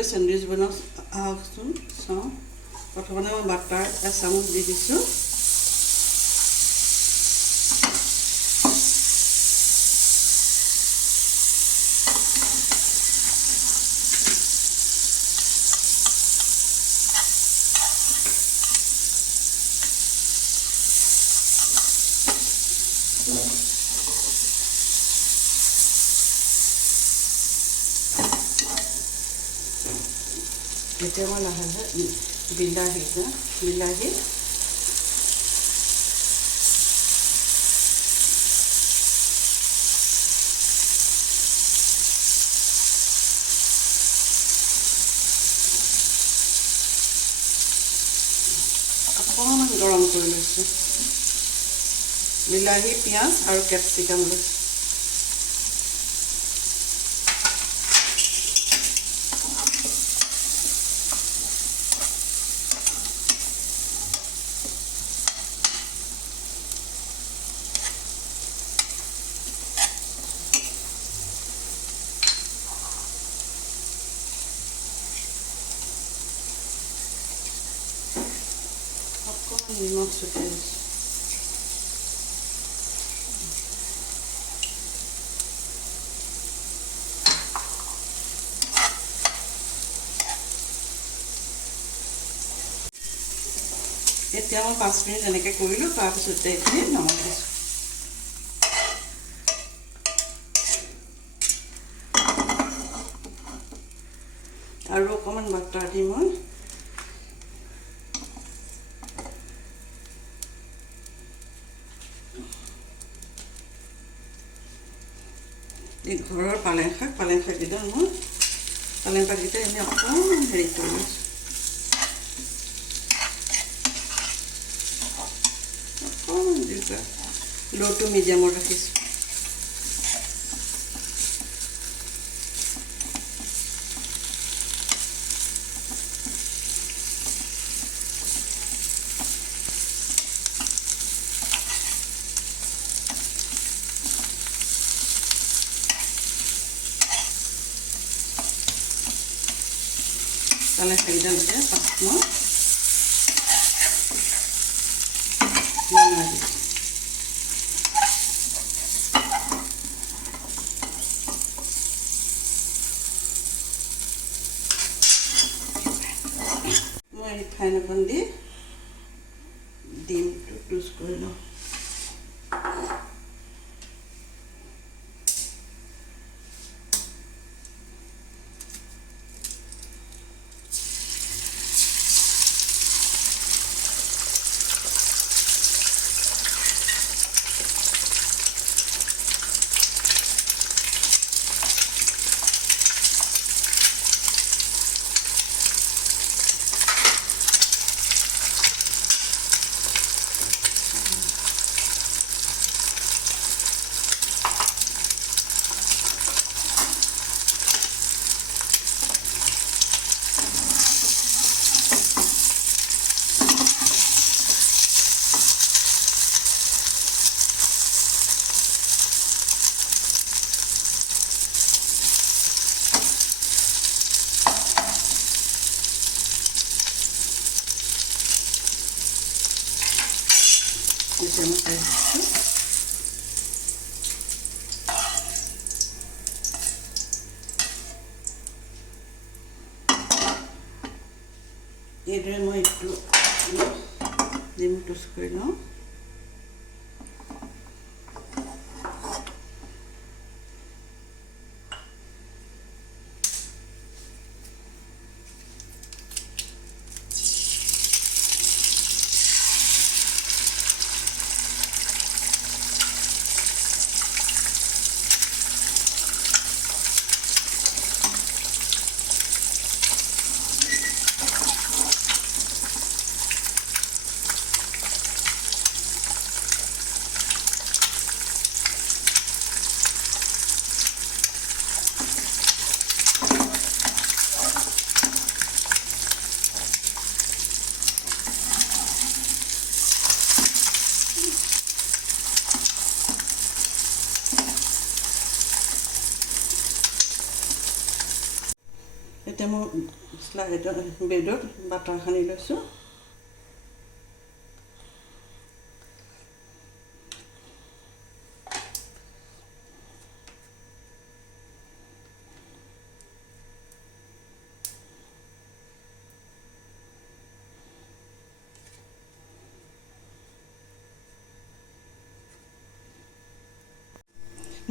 বোলে চেণ্ডউইচ বনাওঁ আহকচোন চাওঁ। প্ৰথমতে মই বাটাৰ এচামুচ দি দিছোঁ। এতিয়া মই লাহে লাহে বিলাহী অকণমান গৰম কৰি লৈছোঁ। বিলাহী, পিঁয়াজ আৰু কেপচিকাম লৈছোঁ। অকণমান নিমখ ছটিয়াই দিছোঁ। এতিয়া মই 5 মিনিট এনেকৈ কৰিলোঁ। তাৰপিছতে এইখিনি নমাই দিছোঁ। আৰু অকণমান বাটাৰ দি মই এই ঘৰৰ পালেং শাককেইটা মই পালেং শাককেইটা এনেই অকণমান হেৰি কৰি লৈছোঁ। লো টু মিডিয়ামত ৰাখিছোঁ। পালেং শাককেইটা এতিয়া পাছত মই নমাই দিছোঁ। মই ৰিফাইন অকণ দি ডিমটো টুষ্ট কৰি লওঁ। এতিয়া মই খাই দিছোঁ। এইদৰে মই এইটো ডিম টুষ্ট কৰি লওঁ। এতিয়া মই ব্ৰেডত বাটাৰ সানি লৈছোঁ।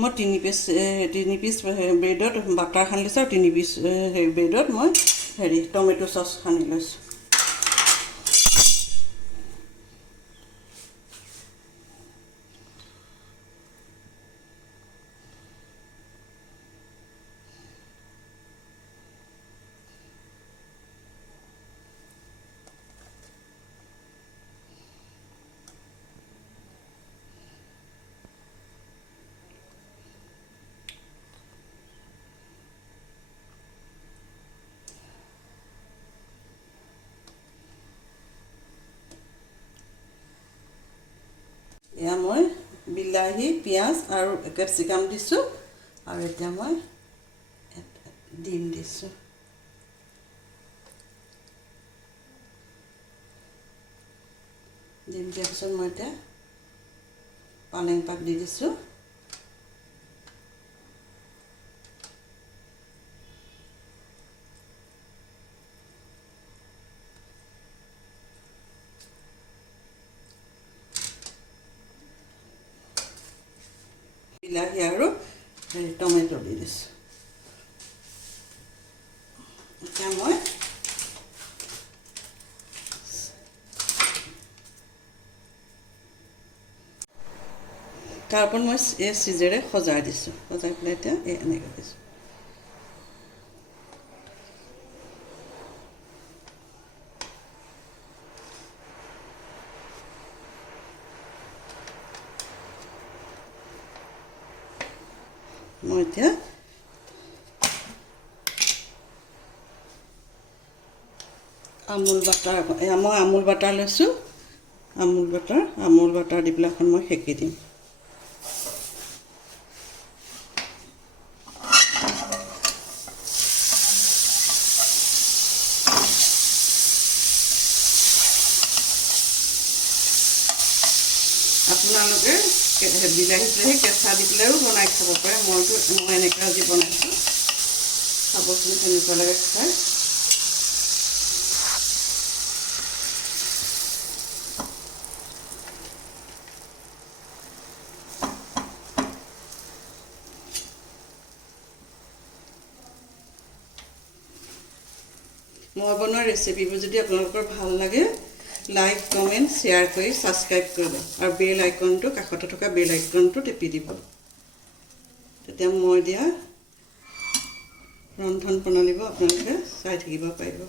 মই 3 পিচ ব্ৰেডত বাটাৰ সানি লৈছোঁ আৰু 3 পিচ ব্ৰেডত মই টমেটো চচ সানি লৈছোঁ। এয়া মই বিলাহী পিঁয়াজ আৰু কেপচিকাম দিছোঁ আৰু এতিয়া মই ডিম দিছোঁ। ডিম দিয়াৰ পিছত মই এতিয়া পালেং পাত দি দিছোঁ। বিলাহী আৰু টমেটো দি দিছোঁ। এতিয়া মই তাৰ ওপৰত মই এই চিজেৰে সজাই দিছোঁ। সজাই পেলাই এতিয়া এনেকৈ দিছোঁ। মই এতিয়া মই আমুল বাটাৰ লৈছোঁ। আমুল বাটাৰ দি পেলাই এখন মই সেকি দিম। আপোনালোকে বিলাহী কেঁচা দি পেলাইও বনাই খাব পাৰে। মই এনেকৈ আজি বনাইছোঁ, খাবচোন কেনেকুৱা লাগে খাই। মই বনোৱা ৰেচিপিবোৰ যদি আপোনালোকৰ ভাল লাগে, লাইক কমেণ্ট শ্বেয়াৰ কৰি ছাবস্ক্ৰাইব কৰিব আৰু বেল আইকনটো কাষতে থকা বেল আইকনটো টিপি দিব। তেতিয়া মই দিয়া ৰন্ধন প্ৰণালীবোৰ আপোনালোকে চাই থাকিব পাৰিব।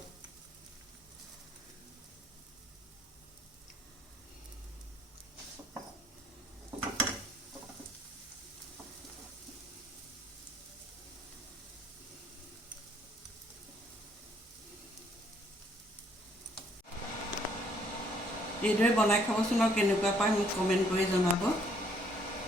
এইদৰে বনাই খাবচোন আৰু কেনেকুৱা পায় মোক কমেণ্ট কৰি জনাব।